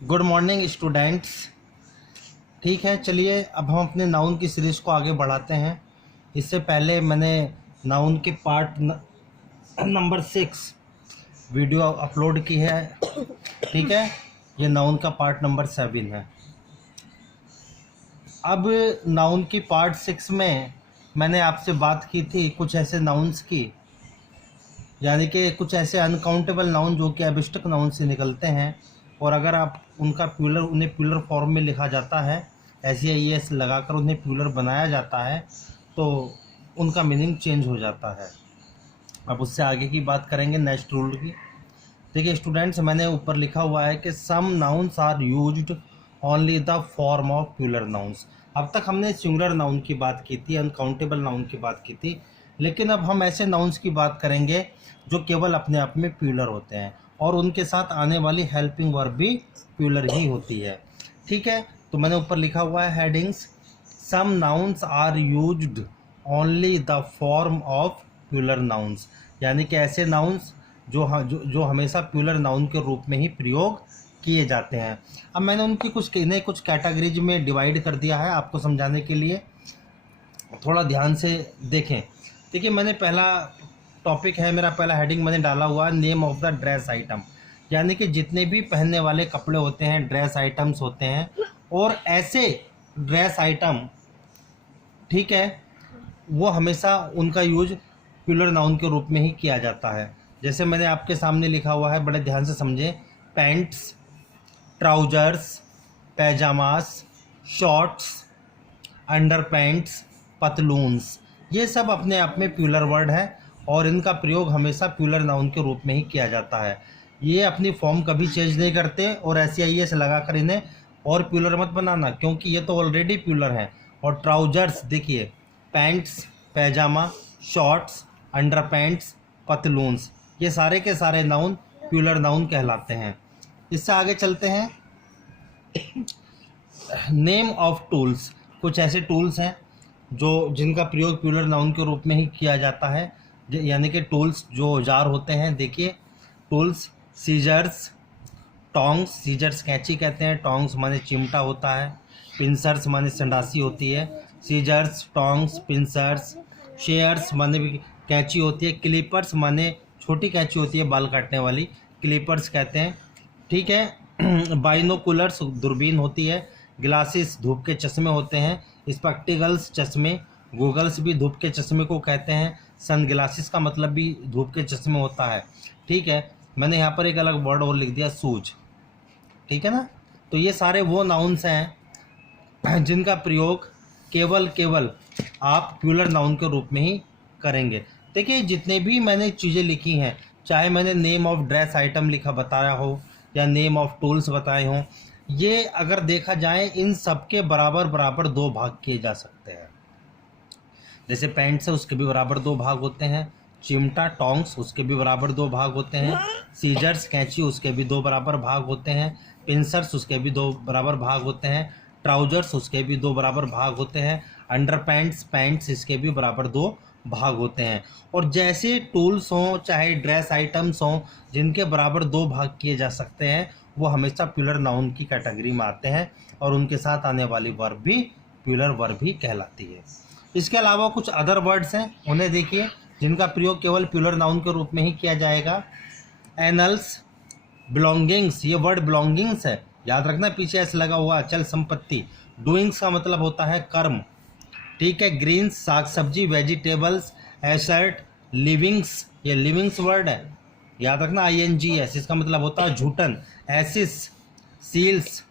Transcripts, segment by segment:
Good morning students. ठीक है, चलिए अब हम अपने नाउन की सीरीज़ को आगे बढ़ाते हैं। इससे पहले मैंने नाउन के पार्ट नंबर 6 वीडियो अपलोड की है। ठीक है, ये नाउन का पार्ट नंबर 7 है। अब नाउन की पार्ट 6 में मैंने आपसे बात की थी कुछ ऐसे नाउन्स की, यानी कि कुछ ऐसे अनकाउंटेबल नाउन जो कि अभिष्टक नाउन से निकलते हैं, और अगर आप उन्हें प्यूलर फॉर्म में लिखा जाता है, SEIS लगाकर उन्हें प्यूलर बनाया जाता है, तो उनका मीनिंग चेंज हो जाता है। अब उससे आगे की बात करेंगे नेक्स्ट रूल की। देखिए स्टूडेंट्स, मैंने ऊपर लिखा हुआ है कि some nouns are used only the form of plural nouns. अब तक हमने सिंगुलर नाउन की बात की थी, अनकाउंटेबल नाउन की बात की थी, लेकिन अब हम ऐसे नाउन्स की बात करेंगे जो केवल अपने आप में प्यूलर होते हैं और उनके साथ आने वाली हेल्पिंग वर्ब भी प्यूलर ही होती है। ठीक है, तो मैंने ऊपर लिखा हुआ है headings, some nouns are used only the form of plural nouns, यानी कि ऐसे नाउन्स जो हमेशा प्यूलर नाउन के रूप में ही प्रयोग किए जाते हैं। अब मैंने इन्हें कुछ कैटेगरीज में डिवाइड कर दिया है आपको समझाने के लिए, थोड़ा ध्यान से देखें। देखिए, मैंने पहला टॉपिक है, मेरा पहला हेडिंग मैंने डाला हुआ है name of the dress item, यानी कि जितने भी पहनने वाले कपड़े होते हैं, ड्रेस आइटम्स होते हैं, और ऐसे ड्रेस आइटम, ठीक है, वो हमेशा उनका यूज प्यूलर नाउन के रूप में ही किया जाता है। जैसे मैंने आपके सामने लिखा हुआ है, बड़े ध्यान से समझें, pants, trousers, pyjamas, shorts, underpants, पतलून्स, ये सब अपने आप में प्यूलर वर्ड है और इनका प्रयोग हमेशा प्यूलर नाउन के रूप में ही किया जाता है। ये अपनी फॉर्म कभी चेंज नहीं करते और SEIS लगाकर इन्हें और प्यूलर मत बनाना, क्योंकि ये तो ऑलरेडी प्यूलर हैं। और ट्राउजर्स, देखिए, पैंट्स, पैजामा, शॉर्ट्स, अंडर पैंट्स, पतलून्स, ये सारे के सारे नाउन प्यूलर नाउन कहलाते हैं। इससे आगे चलते हैं। नेम ऑफ टूल्स, कुछ ऐसे टूल्स हैं जिनका प्रयोग प्यूलर नाउन के रूप में ही किया जाता है, यानी कि टूल्स जो औजार होते हैं। देखिए, टूल्स, सीजर्स, टोंग्स, सीजर्स कैंची कहते हैं, टोंग्स माने चिमटा होता है, पिंसर्स माने संडासी होती है, सीजर्स, टोंग्स, पिंसर्स, शेयर्स माने भी कैंची होती है, क्लिपर्स माने छोटी कैंची होती है बाल काटने वाली, क्लिपर्स कहते हैं। ठीक है, बाइनोकुलर्स दूरबीन होती है, ग्लासेस धूप के चश्मे होते हैं, स्पेक्टिकल्स चश्मे, गूगल्स भी धूप के चश्मे को कहते हैं, सन ग्लासेस का मतलब भी धूप के चश्मे होता है। ठीक है, मैंने यहाँ पर एक अलग वर्ड और लिख दिया, शूज। ठीक है ना, तो ये सारे वो नाउन्स हैं जिनका प्रयोग केवल आप प्यूलर नाउन के रूप में ही करेंगे। देखिए, जितने भी मैंने चीज़ें लिखी हैं, चाहे मैंने नेम ऑफ ड्रेस आइटम बताया हो या नेम ऑफ टूल्स बताए हों, ये अगर देखा जाए इन सब के बराबर दो भाग किए जा सकते हैं। जैसे पैंट्स है, उसके भी बराबर दो भाग होते हैं, चिमटा, टोंग्स, उसके भी बराबर दो भाग होते हैं, सीजर्स कैंची, उसके भी दो बराबर भाग होते हैं, पिंसर्स, उसके भी दो बराबर भाग होते हैं, ट्राउजर्स, उसके भी दो बराबर भाग होते हैं, अंडर पैंट्स, इसके भी बराबर दो भाग होते हैं। और जैसे टूल्स हों चाहे ड्रेस आइटम्स हों जिनके बराबर दो भाग किए जा सकते हैं, वो हमेशा प्यूलर नाउन की कैटेगरी में आते हैं और उनके साथ आने वाली वर्ब भी प्यूलर वर्ब ही कहलाती है। इसके अलावा कुछ अदर वर्ड्स हैं, उन्हें देखिए, जिनका प्रयोग केवल प्यूलर नाउन के रूप में ही किया जाएगा। एनल्स, बिलोंगिंग्स, ये वर्ड बिलोंगिंग्स है, याद रखना, पीछे ऐसे लगा हुआ, अचल संपत्ति। डूइंग्स का मतलब होता है कर्म। ठीक है, ग्रीन्स, साग सब्जी, वेजिटेबल्स, एसर्ट, लिविंग्स, ये लिविंग्स वर्ड है, याद रखना, INGS, इसका मतलब होता है झूठन। Assizes, seals,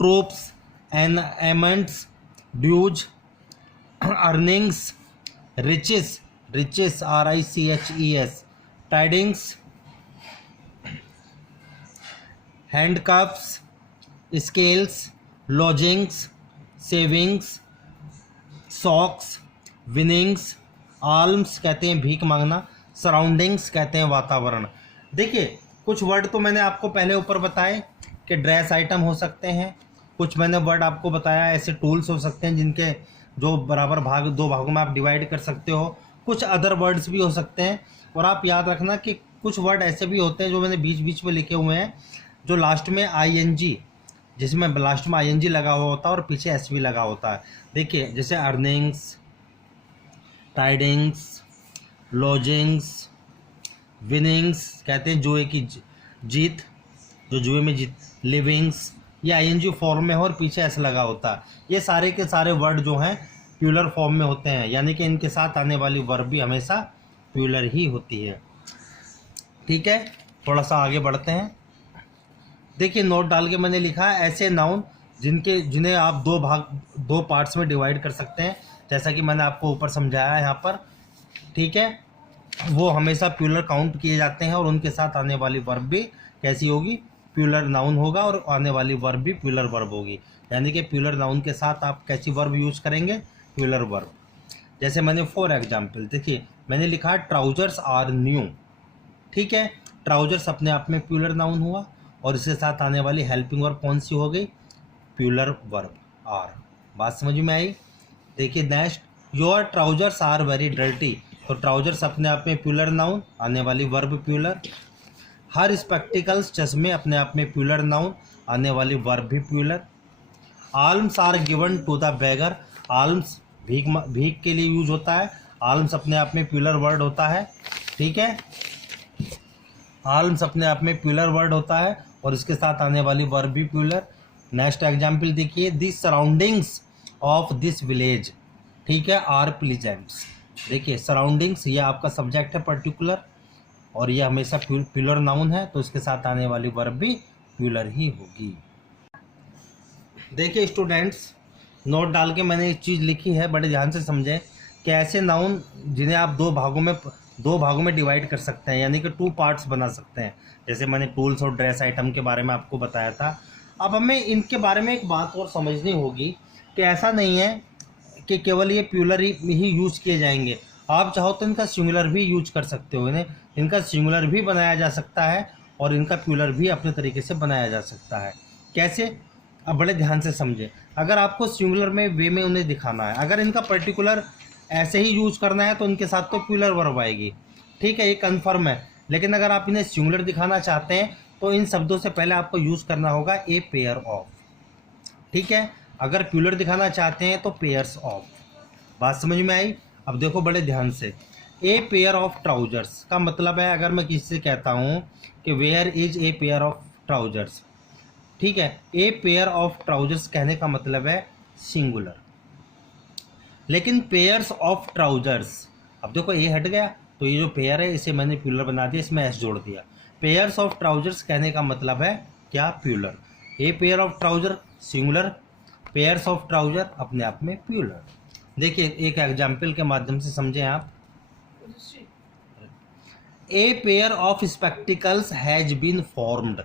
troops, amends, dues, earnings, riches, RICHES, tidings, handcuffs, scales, lodgings, savings, socks, winnings, alms कहते हैं भीख मांगना, सराउंडिंग्स कहते हैं वातावरण। देखिए, कुछ वर्ड तो मैंने आपको पहले ऊपर बताए कि ड्रेस आइटम हो सकते हैं, कुछ मैंने वर्ड आपको बताया ऐसे टूल्स हो सकते हैं जिनके जो बराबर भाग दो भागों में आप डिवाइड कर सकते हो, कुछ अदर वर्ड्स भी हो सकते हैं। और आप याद रखना कि कुछ वर्ड ऐसे भी होते हैं जो मैंने बीच बीच में लिखे हुए हैं, जो लास्ट में ING, जिसमें लास्ट में ING लगा हुआ होता है और पीछे SV लगा होता है। देखिए जैसे अर्निंग्स, टाइडिंग्स, लॉजिंग्स, विनिंग्स कहते हैं जुए की जीत, जो जुए में जीत, लिविंग्स, ये ING फॉर्म में हो और पीछे S लगा होता है। ये सारे के सारे वर्ड जो हैं प्यूलर फॉर्म में होते हैं, यानी कि इनके साथ आने वाली वर्ब भी हमेशा प्यूलर ही होती है। ठीक है, थोड़ा सा आगे बढ़ते हैं। देखिए नोट डाल के मैंने लिखा है ऐसे नाउन जिन्हें आप दो पार्ट्स में डिवाइड कर सकते हैं, जैसा कि मैंने आपको ऊपर समझाया है यहाँ पर। ठीक है, वो हमेशा प्यूलर काउंट किए जाते हैं और उनके साथ आने वाली वर्ब भी कैसी होगी, प्यूलर नाउन होगा और आने वाली वर्ब भी प्यूलर वर्ब होगी। यानी कि प्यूलर नाउन के साथ आप कैसी वर्ब यूज करेंगे, प्यूलर वर्ब। जैसे मैंने फॉर एग्जाम्पल देखिए मैंने लिखा ट्राउजर्स आर न्यू। ठीक है, ट्राउजर्स अपने आप में प्यूलर नाउन हुआ और इसके साथ आने वाली हेल्पिंग वर्ब कौन सी हो गई, प्यूलर वर्ब आर। बात समझ में आई। देखिए next, your trousers are very dirty. तो ट्राउजर्स अपने आप में प्यूलर नाउन, आने वाली वर्ब प्यूलर। हर स्पेक्टिकल्स, चश्मे अपने आप में प्यूलर नाउन, आने वाली वर्ब भी plural. Alms are given to the beggar. Alms भीख के लिए यूज होता है, आल्म्स अपने आप में प्यूलर वर्ड होता है। ठीक है, आल्म्स अपने आप में प्यूलर वर्ड होता है और इसके साथ आने वाली वर्ब भी प्यूलर। नेक्स्ट एग्जाम्पल देखिए, the surroundings of this village, ठीक है, आर प्लीजेंट्स। देखिए सराउंडिंग्स ये आपका सब्जेक्ट है पर्टिकुलर और ये हमेशा प्यूलर नाउन है, तो इसके साथ आने वाली वर्ब भी प्यूलर ही होगी। देखिए स्टूडेंट्स, नोट डाल के मैंने एक चीज़ लिखी है, बड़े ध्यान से समझें कि ऐसे नाउन जिन्हें आप दो भागों में डिवाइड कर सकते हैं, यानी कि 2 पार्ट्स बना सकते हैं। जैसे मैंने टूल्स और ड्रेस आइटम के बारे में आपको बताया था। अब हमें इनके बारे में एक बात और समझनी होगी कि ऐसा नहीं है कि केवल ये प्यूलर ही यूज किए जाएंगे। आप चाहो तो इनका सिंगुलर भी यूज कर सकते हो, इनका सिंगुलर भी बनाया जा सकता है और इनका प्यूलर भी अपने तरीके से बनाया जा सकता है। कैसे, अब बड़े ध्यान से समझें। अगर आपको सिंगुलर में वे में उन्हें दिखाना है, अगर इनका पर्टिकुलर ऐसे ही यूज करना है तो इनके साथ तो प्यूलर वर्ब आएगी। ठीक है, ये कन्फर्म है। लेकिन अगर आप इन्हें सिंगुलर दिखाना चाहते हैं तो इन शब्दों से पहले आपको यूज करना होगा ए पेयर ऑफ। ठीक है, अगर प्यूलर दिखाना चाहते हैं तो पेयर्स ऑफ। बात समझ में आई। अब देखो बड़े ध्यान से, ए पेयर ऑफ ट्राउजर्स का मतलब है, अगर मैं किसी से कहता हूँ कि where is a pair of trousers, ठीक है, ए पेयर ऑफ ट्राउजर्स कहने का मतलब है सिंगुलर। लेकिन पेयर्स ऑफ ट्राउजर्स, अब देखो ए हट गया तो ये जो पेयर है इसे मैंने प्यूलर बना दिया, इसमें एस जोड़ दिया। पेयर्स ऑफ ट्राउजर्स कहने का मतलब है क्या, plural. A pair of trouser singular, pairs of trouser अपने आप में प्यूलर। देखिए एक एग्जाम्पल के माध्यम से समझें आप। A pair of spectacles has been formed.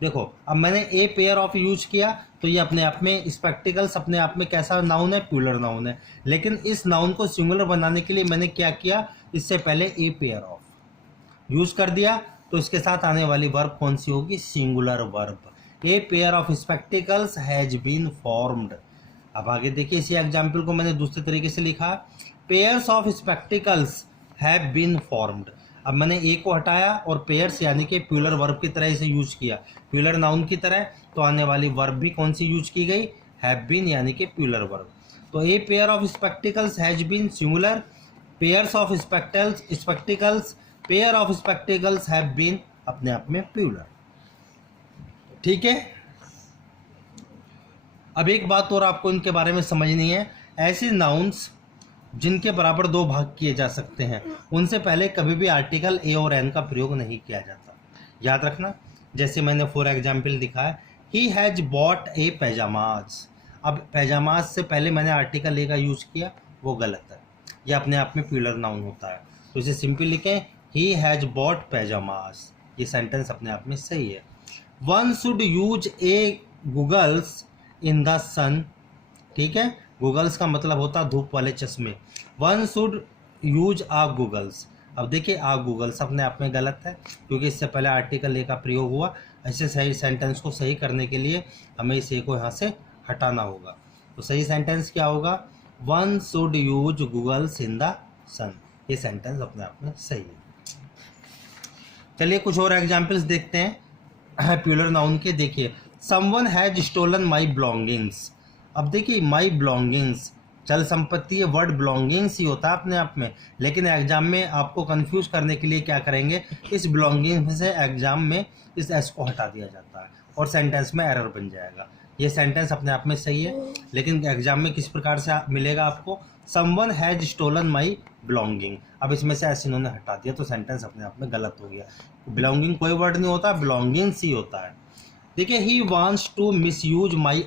देखो अब मैंने ए पेयर ऑफ यूज किया तो ये अपने आप में स्पेक्टिकल्स अपने आप में कैसा नाउन है, प्यूलर नाउन है। लेकिन इस नाउन को सिंगुलर बनाने के लिए मैंने क्या किया, इससे पहले ए पेयर ऑफ यूज कर दिया, तो इसके साथ आने वाली वर्ब कौन सी होगी, singular verb. A pair of spectacles has been formed. अब आगे देखिए, इसी एग्जाम्पल को मैंने दूसरे तरीके से लिखा, pairs of spectacles have been formed. अब मैंने ए को हटाया और पेयर्स यानी कि प्यूलर वर्ब की तरह इसे यूज किया, प्यूलर नाउन की तरह, तो आने वाली वर्ब भी कौन सी यूज की गई, हैव बीन, यानी कि प्यूलर वर्ब। तो a pair of spectacles has been singular, pairs of spectacles pair of spectacles have been अपने आप में प्यूलर। ठीक है, अब एक बात और आपको इनके बारे में समझनी है, ऐसे नाउन्स जिनके बराबर 2 भाग किए जा सकते हैं उनसे पहले कभी भी आर्टिकल ए और एन का प्रयोग नहीं किया जाता, याद रखना। जैसे मैंने फॉर एग्जाम्पल दिखा है, ही हैज बॉट ए पैजामाज। अब पैजामाज से पहले मैंने आर्टिकल ए का यूज किया, वो गलत है, यह अपने आप में प्यूलर नाउन होता है। तो इसे सिंपल लिखें, ही हैज बॉट पैजामाज, ये सेंटेंस अपने आप में सही है। One should use a goggles in the sun, ठीक है, गूगल्स का मतलब होता है धूप वाले चश्मे। One should use a goggles. अब देखिए आ गूगल्स अपने आप में गलत है क्योंकि इससे पहले आर्टिकल ए का प्रयोग हुआ। ऐसे सही सेंटेंस को सही करने के लिए हमें इस ए को यहाँ से हटाना होगा। तो सही सेंटेंस क्या होगा, one should use goggles in the sun. ये सेंटेंस अपने आप में सही है। चलिए कुछ और एग्जाम्पल्स देखते हैं। है प्यूलर नाउन के। देखिए someone has stolen my belongings. अब देखिए माई बिलोंगिंग्स चल संपत्ति है, वर्ड बिलोंगिंग्स ही होता है अपने आप में, लेकिन एग्जाम में आपको कंफ्यूज करने के लिए क्या करेंगे, इस बिलोंगिंग्स से एग्जाम में इस एस को हटा दिया जाता है और सेंटेंस में एरर बन जाएगा। ये सेंटेंस अपने आप में सही है, लेकिन एग्जाम में किस प्रकार से मिलेगा आपको, someone has stolen my belonging. अब इसमें से एस इन्होंने हटा दिया तो सेंटेंस अपने आप में गलत हो गया। बिलोंगिंग कोई वर्ड नहीं होता, बिलोंगिंग्स ही होता है। देखिए he wants to misuse my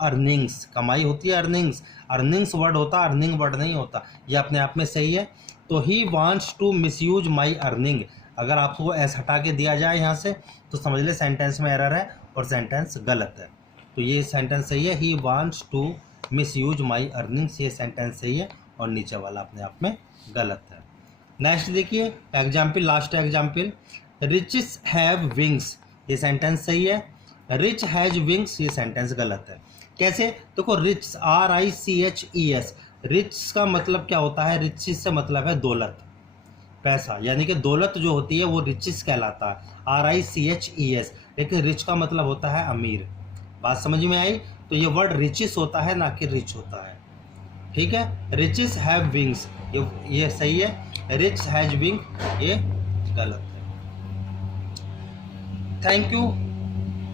earnings, कमाई होती है अर्निंग्स, अर्निंग्स वर्ड होता है, अर्निंग वर्ड नहीं होता। ये अपने आप में सही है। तो he wants to misuse my earning, अगर आपको एस हटा के दिया जाए यहाँ से तो समझ ले सेंटेंस में एरर है और सेंटेंस गलत है। तो ये सेंटेंस सही है, he wants to misuse my earnings, ये सेंटेंस सही है और नीचे वाला अपने आप में गलत है। नेक्स्ट देखिए example, last example, riches have wings, ये सेंटेंस सही है। रिच हैज विंग्स, ये सेंटेंस गलत है। कैसे, देखो रिच RICHES, रिच का मतलब क्या होता है, रिचेस से मतलब है दौलत, पैसा, यानी कि दौलत जो होती है वो रिचेस कहलाता है, RICHES, लेकिन रिच का मतलब होता है अमीर। बात समझ में आई? तो ये वर्ड रिचेस होता है ना कि रिच होता है, ठीक है। रिचेस हैव विंग्स ये सही है, रिच हैज विंग ये गलत है। Thank you.